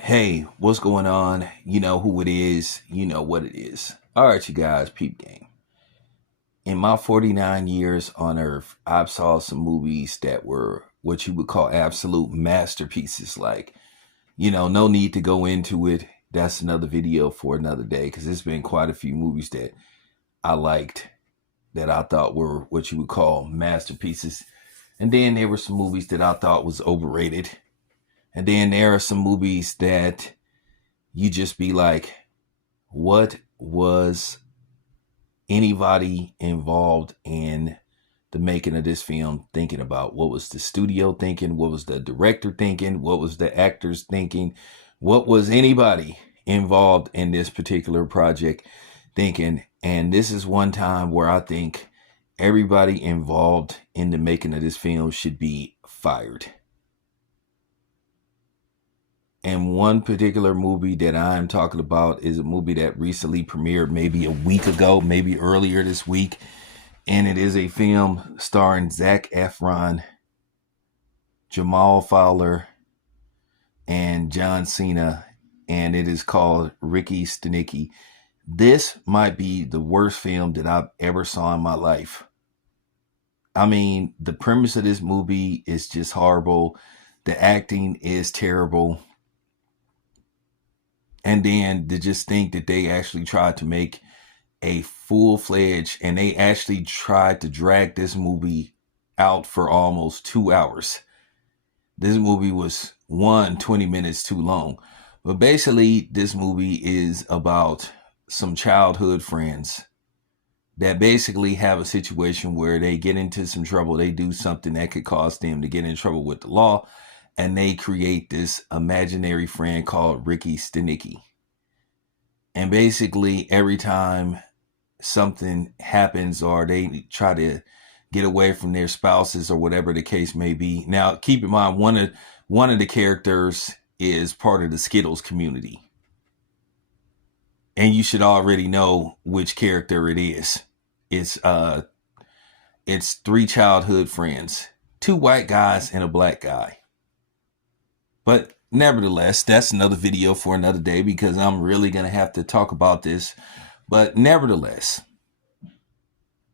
Hey, what's going on? You know who it is. You know what it is. All right, you guys, peep game. In my 49 years on Earth, I've saw some movies that were what you would call absolute masterpieces. Like, no need to go into it. That's another video for another day because there's been quite a few movies that I liked that I thought were what you would call masterpieces. And then there were some movies that I thought was overrated. And then there are some movies that you just be like, what was anybody involved in the making of this film thinking about? What was the studio thinking? What was the director thinking? What was the actors thinking? What was anybody involved in this particular project thinking? And this is one time where I think everybody involved in the making of this film should be fired. And one particular movie that I'm talking about is a movie that recently premiered maybe a week ago, maybe earlier this week. And it is a film starring Zac Efron, Jamal Fowler, and John Cena. And it is called Ricky Stanicky. This might be the worst film that I've ever saw in my life. I mean, the premise of this movie is just horrible. The acting is terrible. And then to just think that they actually tried to make a full-fledged, and they actually tried to drag this movie out for almost 2 hours. This movie was 20 minutes too long. But basically, this movie is about some childhood friends that basically have a situation where they get into some trouble. They do something that could cause them to get in trouble with the law. And they create this imaginary friend called Ricky Stanicky. And basically, every time something happens or they try to get away from their spouses or whatever the case may be. Now, keep in mind, one of the characters is part of the Skittles community. And you should already know which character it is. It's three childhood friends, two white guys and a black guy. But nevertheless, that's another video for another day because I'm really going to have to talk about this. But nevertheless,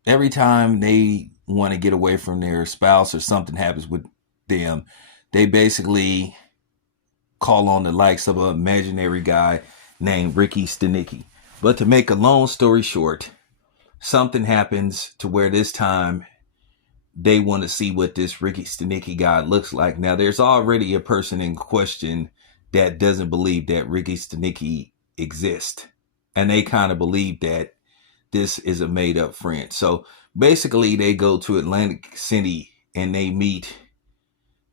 every time they want to get away from their spouse or something happens with them, they basically call on the likes of an imaginary guy named Ricky Stanicky. But to make a long story short, something happens to where this time they want to see what this Ricky Stanicky guy looks like. Now, there's already a person in question that doesn't believe that Ricky Stanicky exists. And they kind of believe that this is a made up friend. So basically, they go to Atlantic City and they meet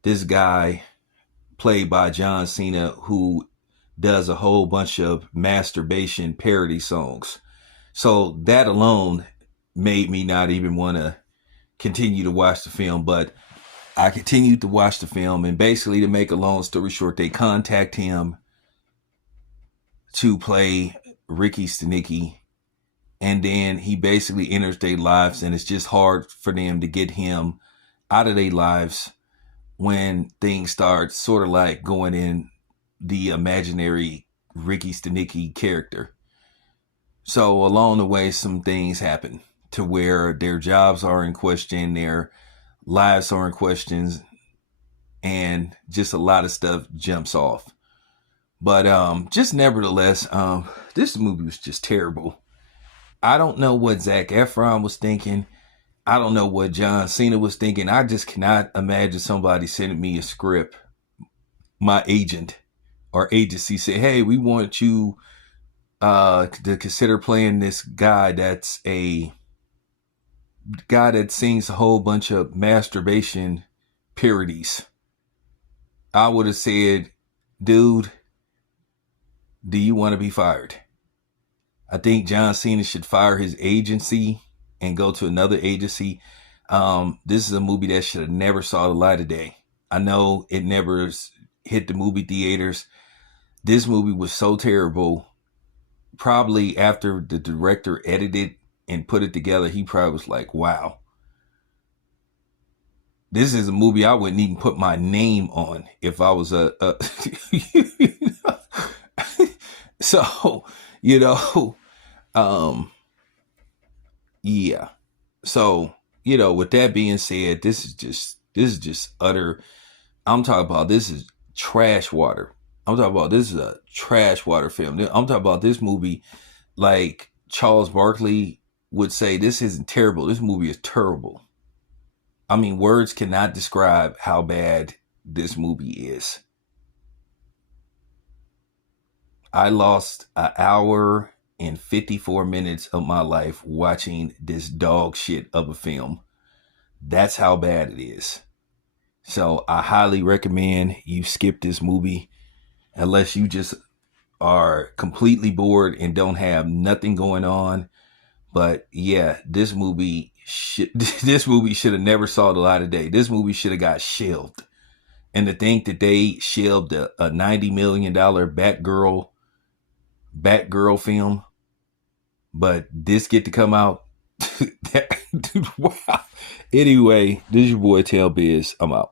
this guy played by John Cena, who does a whole bunch of masturbation parody songs. So that alone made me not even want to continue to watch the film, but I continued to watch the film, and basically, to make a long story short, they contact him to play Ricky Stanicky, and then he basically enters their lives, and it's just hard for them to get him out of their lives when things start sort of like going in the imaginary Ricky Stanicky character. So along the way, some things happen to where their jobs are in question, their lives are in question, and just a lot of stuff jumps off. But just nevertheless, this movie was just terrible. I don't know what Zac Efron was thinking. I don't know what John Cena was thinking. I just cannot imagine somebody sending me a script. My agent or agency said, hey, we want you to consider playing this guy that's a guy that sings a whole bunch of masturbation parodies. I would have said, dude, do you want to be fired? I think John Cena should fire his agency and go to another agency. This is a movie that should have never saw the light of day. I know it never hit the movie theaters. This movie was so terrible. Probably after the director edited and put it together, he probably was like, wow, this is a movie I wouldn't even put my name on if I was So, you know, um, yeah. So, with that being said, this is just utter. I'm talking about this is trash water. I'm talking about this is a trash water film. I'm talking about this movie like Charles Barkley would say, this isn't terrible. This movie is terrible. I mean, words cannot describe how bad this movie is. I lost an hour and 54 minutes of my life watching this dog shit of a film. That's how bad it is. So I highly recommend you skip this movie unless you just are completely bored and don't have nothing going on. But yeah, this movie this movie should have never saw the light of day. This movie should have got shelved. And to think that they shelved a $90 million Batgirl film, but this get to come out. Wow. Anyway, this is your boy Tell Biz. I'm out.